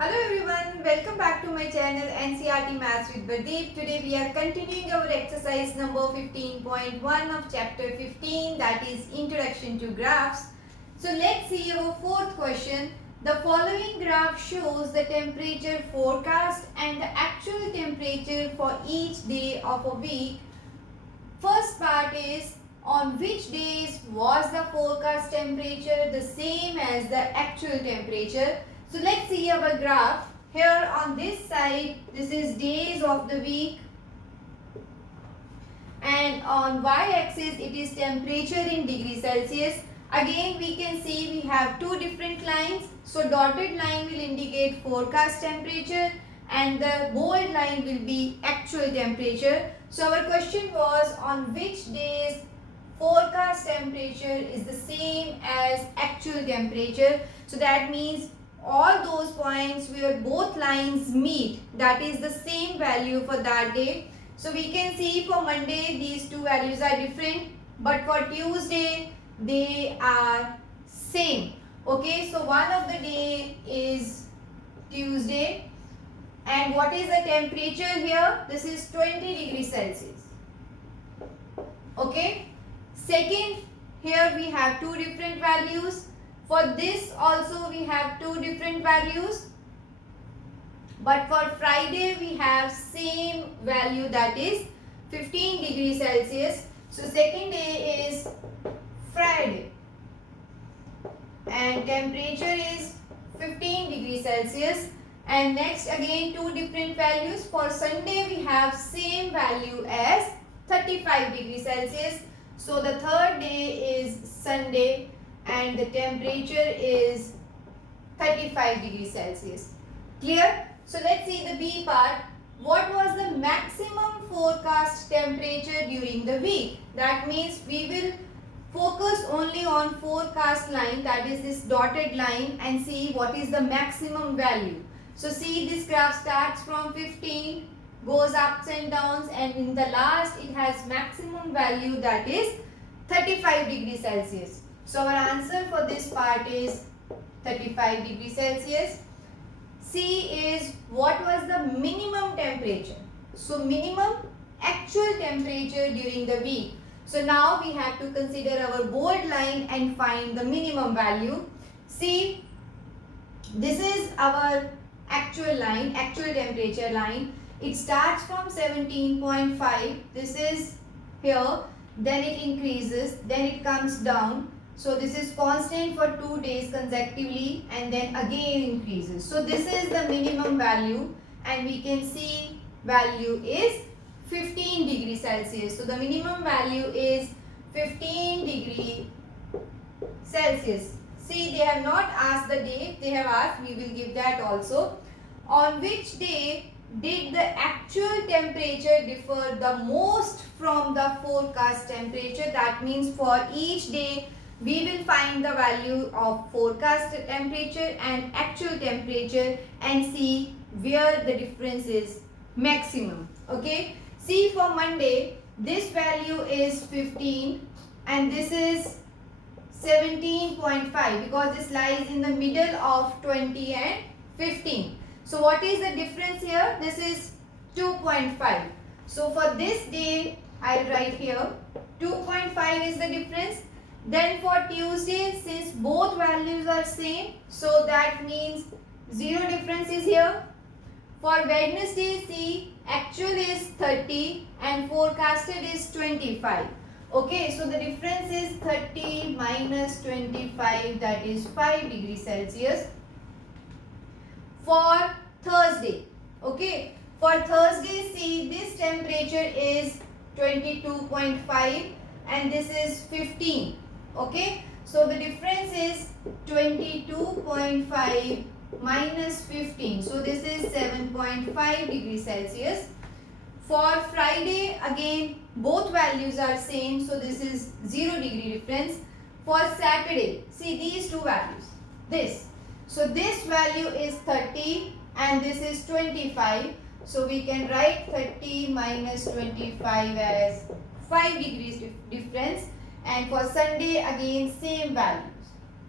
Hello everyone, welcome back to my channel NCRT Maths with Pradeep. Today we are continuing our exercise number 15.1 of chapter 15, that is Introduction to Graphs. So let's see our fourth question. The following graph shows the temperature forecast and the actual temperature for each day of a week. First part is, on which days was the forecast temperature the same as the actual temperature? So let's see our graph. Here on this side, this is days of the week, and on y-axis it is temperature in degree Celsius. Again we can see we have two different lines. So dotted line will indicate forecast temperature and the bold line will be actual temperature. So our question was, on which days forecast temperature is the same as actual temperature. So that means all those points where both lines meet, that is the same value for that day. So we can see for Monday these two values are different, but for Tuesday they are same. Okay, so one of the day is Tuesday, and what is the temperature here? This is 20 degrees Celsius. Okay, second, here we have two different values. For this also we have two different values, but for Friday we have same value, that is 15 degrees Celsius. So second day is Friday and temperature is 15 degrees Celsius. And next again two different values. For Sunday we have same value as 35 degrees Celsius. So the third day is Sunday and the temperature is 35 degrees Celsius. Clear? So let's see the B part. What was the maximum forecast temperature during the week? That means we will focus only on forecast line, that is this dotted line, and see what is the maximum value. So see, this graph starts from 15, goes ups and downs, and in the last it has maximum value, that is 35 degrees Celsius. So our answer for this part is 35 degrees Celsius. C is, what was the minimum temperature? So minimum actual temperature during the week. So now we have to consider our bold line and find the minimum value. See, this is our actual line, actual temperature line. It starts from 17.5. This is here, then it increases, then it comes down. So this is constant for 2 days consecutively and then again increases. So this is the minimum value, and we can see value is 15 degrees Celsius. So the minimum value is 15 degree Celsius. See, they have not asked the date, they have asked, we will give that also. On which day did the actual temperature differ the most from the forecast temperature? That means for each day we will find the value of forecast temperature and actual temperature and see where the difference is maximum. Okay, see, for Monday this value is 15 and this is 17.5 because this lies in the middle of 20 and 15. So what is the difference here? This is 2.5. So for this day I'll write here 2.5 is the difference. Then for Tuesday, since both values are same, so that means 0 difference is here. For Wednesday, see, actual is 30 and forecasted is 25. Okay, so the difference is 30 minus 25, that is 5 degrees Celsius. For Thursday, okay, for Thursday, see, this temperature is 22.5 and this is 15. Okay, so the difference is 22.5 minus 15. So this is 7.5 degrees Celsius. For Friday, again both values are same. So this is 0 degree difference. For Saturday, see these two values. This. So this value is 30 and this is 25. So we can write 30 minus 25 as 5 degrees difference. And for Sunday again same values.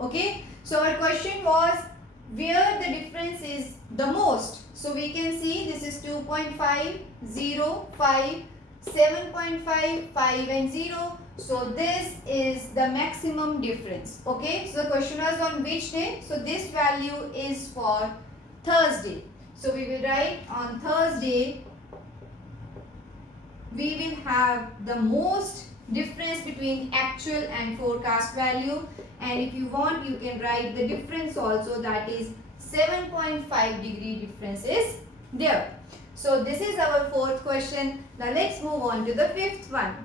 Okay, so our question was where the difference is the most. So we can see this is 2.5, 0, 5, 7.5, 5 and 0. So this is the maximum difference. Okay. So the question was on which day? So this value is for Thursday. So we will write on Thursday we will have the most difference between actual and forecast value, and if you want you can write the difference also, that is 7.5 degree difference is there. So this is our fourth question. Now let's move on to the fifth one.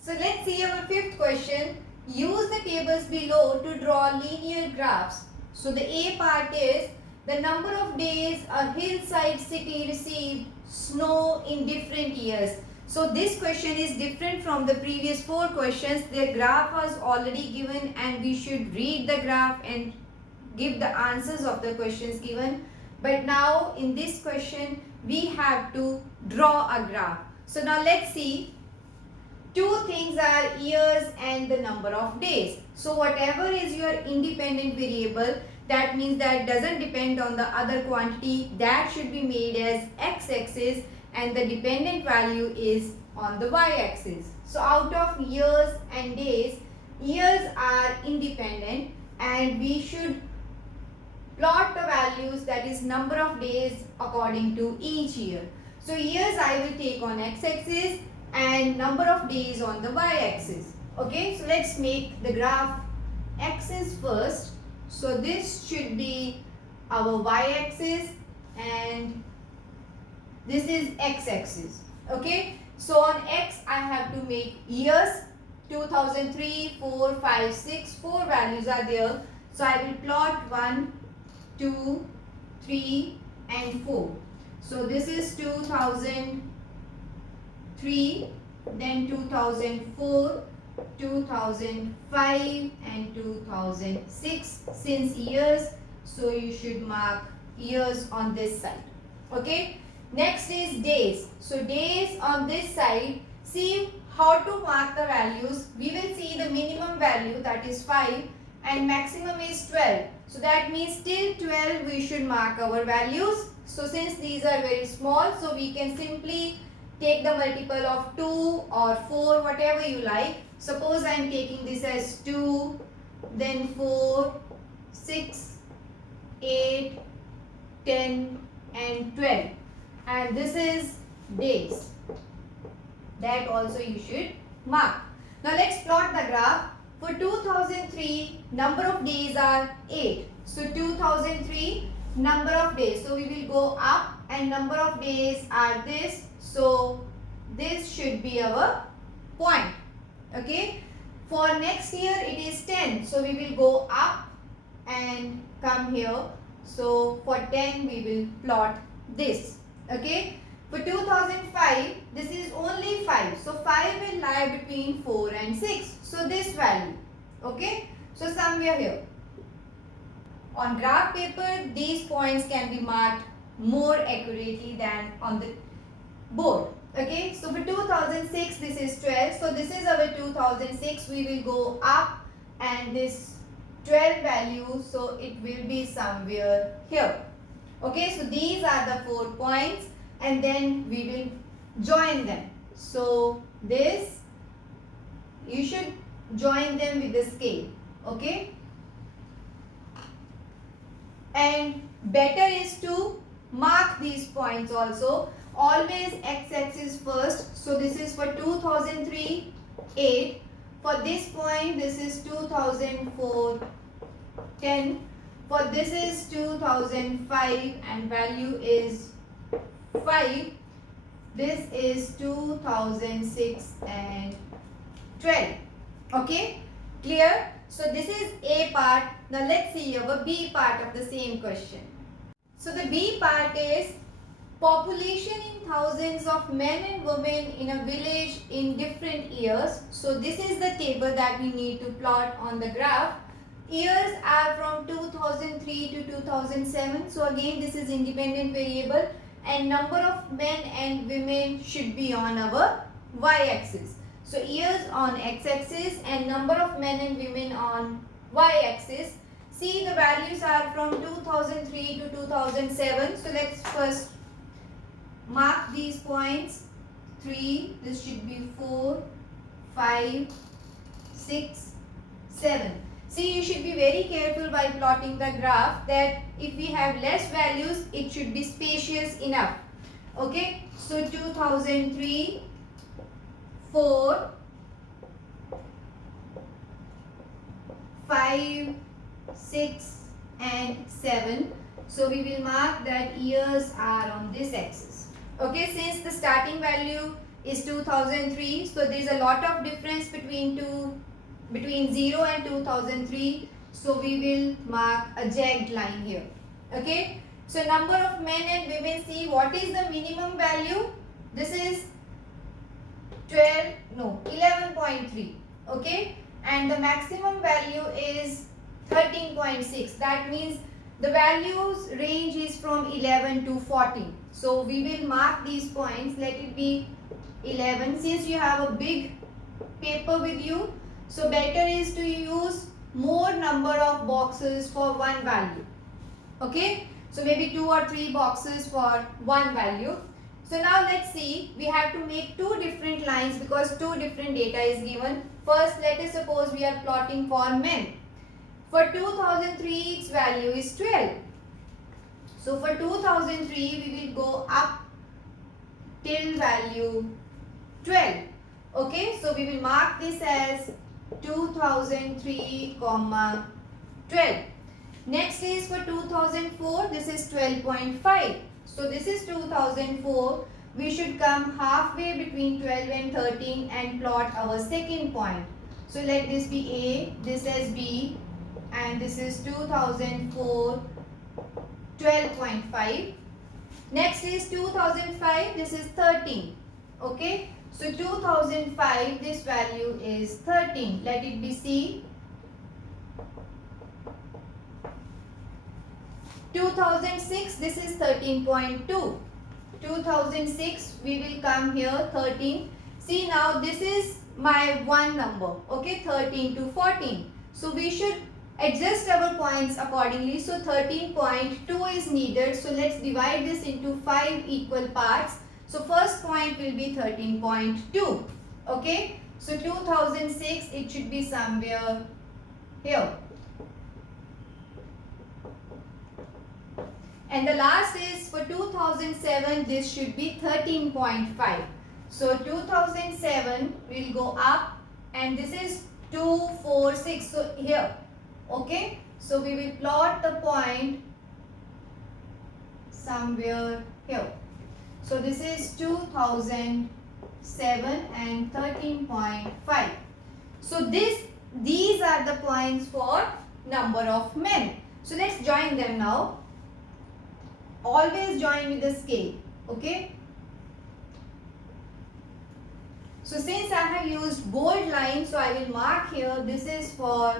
So let's see our fifth question. Use the tables below to draw linear graphs. So the A part is the number of days a hillside city received snow in different years. So this question is different from the previous four questions. Their graph was already given and we should read the graph and give the answers of the questions given. But now in this question we have to draw a graph. So now let's see. Two things are years and the number of days. So whatever is your independent variable, that means that doesn't depend on the other quantity, that should be made as x-axis, and the dependent value is on the y-axis. So out of years and days, years are independent and we should plot the values, that is number of days according to each year. So years I will take on x-axis and number of days on the y-axis. Okay, so let's make the graph axis first. So this should be our y-axis and this is x-axis. Okay, so on x I have to make years. 2003, 4, 5, 6, 4 values are there. So I will plot 1, 2, 3 and 4. So this is 2003, then 2004, 2005 and 2006. Since years, so you should mark years on this side. Okay. Next is days. So days on this side, see how to mark the values. We will see the minimum value, that is 5, and maximum is 12. So that means till 12 we should mark our values. So since these are very small, so we can simply take the multiple of 2 or 4, whatever you like. Suppose I am taking this as 2, then 4, 6, 8, 10 and 12. And this is days. That also you should mark. Now let's plot the graph. For 2003, number of days are 8. So 2003, number of days. So we will go up and number of days are this. So this should be our point. Okay. For next year it is 10. So we will go up and come here. So for 10 we will plot this. Okay. For 2005, this is only 5. So 5 will lie between 4 and 6. So this value. Okay. So somewhere here. On graph paper, these points can be marked more accurately than on the board. Okay. So for 2006, this is 12. So this is our 2006. We will go up and this 12 value. So it will be somewhere here. Okay. So these are the 4 points. And then we will join them. So this, you should join them with the scale. Okay. And better is to mark these points also. Always x-axis first. So this is for 2003, 8. For this point, this is 2004, 10. For this is 2005 and value is 5. This is 2006 and 12. Okay, clear? So this is A part. Now let's see our B part of the same question. So the B part is population in thousands of men and women in a village in different years. So this is the table that we need to plot on the graph. Years are from 2003 to 2007. So again this is independent variable. And number of men and women should be on our y-axis. So years on x-axis and number of men and women on y-axis. See, the values are from 2003 to 2007. So let's first mark these points. 3, this should be 4, 5, 6, 7. See, you should be very careful while plotting the graph that if we have less values, it should be spacious enough. Okay, so 2003, 4, 5, 6 and 7. So we will mark that years are on this axis. Okay, since the starting value is 2003, so there is a lot of difference between 0 and 2003. So we will mark a jagged line here. Okay, so number of men and women, see what is the minimum value. This is 11.3. Okay, and the maximum value is 13.6. That means the values range is from 11 to 14. So we will mark these points. Let it be 11. Since you have a big paper with you, so better is to use more number of boxes for one value. Okay, so maybe 2 or 3 boxes for one value. So now let's see, we have to make 2 different lines because 2 different data is given. First, let us suppose we are plotting for men. For 2003, its value is 12. So for 2003, we will go up till value 12. Okay, so we will mark this as 2003, 12. Next is for 2004, this is 12.5. So this is 2004. We should come halfway between 12 and 13 and plot our second point. So let this be A, this as B, and this is 2004, 12.5. Next is 2005, this is 13. Okay, so 2005, this value is 13. Let it be C. 2006, this is 13.2. 2006, we will come here 13. See, now this is my one number. Okay, 13 to 14. So we should adjust our points accordingly. So 13.2 is needed. So let's divide this into 5 equal parts. So first point will be 13.2. Okay, so 2006, it should be somewhere here. And the last is for 2007, this should be 13.5. So 2007 will go up and this is 2, 4, 6. So here. Okay. So we will plot the point somewhere here. So this is 2007 and 13.5. So these are the points for number of men. So let's join them now. Always join with the scale. Okay. So since I have used bold line, so I will mark here, this is for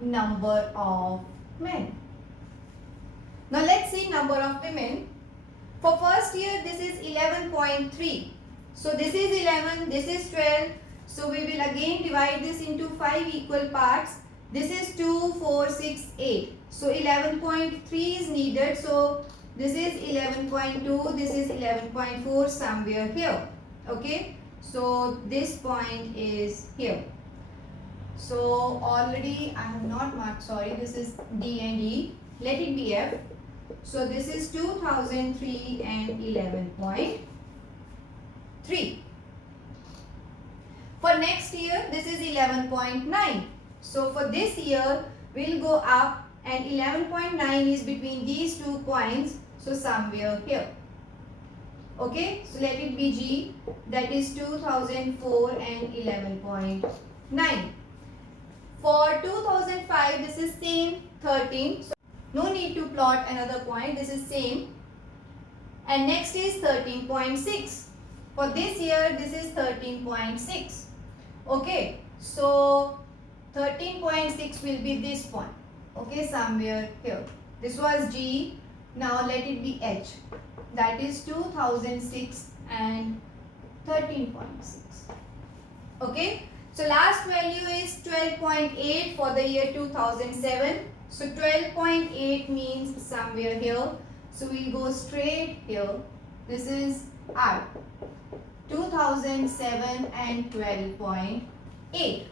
number of men. Now let's see number of women. For first year, this is 11.3. So this is 11, this is 12. So we will again divide this into 5 equal parts. This is 2, 4, 6, 8. So 11.3 is needed. So this is 11.2, this is 11.4, somewhere here. Okay. So this point is here. So already I have not marked, sorry, this is D and E. Let it be F. So this is 2003 and 11.3. For next year, this is 11.9. So for this year, we'll go up and 11.9 is between these 2 points. So somewhere here. Okay, so let it be G, that is 2004 and 11.9. For 2005, this is same 13. So no need to plot another point, this is same. And next is 13.6. For this year, this is 13.6. Okay, so 13.6 will be this point. Okay, somewhere here. This was G. Now let it be H. That is 2006 and 13.6. Okay. So last value is 12.8 for the year 2007. So 12.8 means somewhere here. So we'll go straight here. This is R. 2007 and 12.8.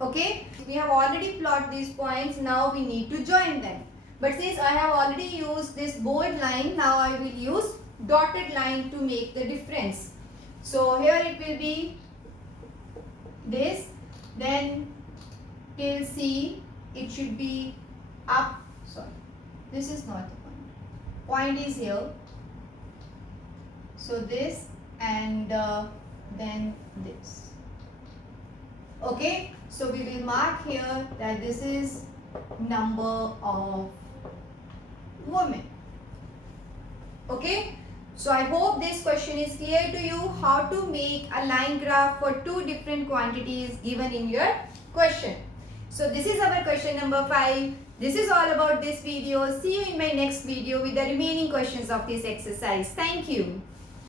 Okay. We have already plotted these points. Now we need to join them. But since I have already used this bold line, now I will use dotted line to make the difference. So here it will be this. Then till C, it should be up. Sorry, this is not the point. Point is here. So this and then this. Okay, so we will mark here that this is number of women. Okay, so I hope this question is clear to you, how to make a line graph for two different quantities given in your question. So this is our question number 5. This is all about this video. See you in my next video with the remaining questions of this exercise. Thank you.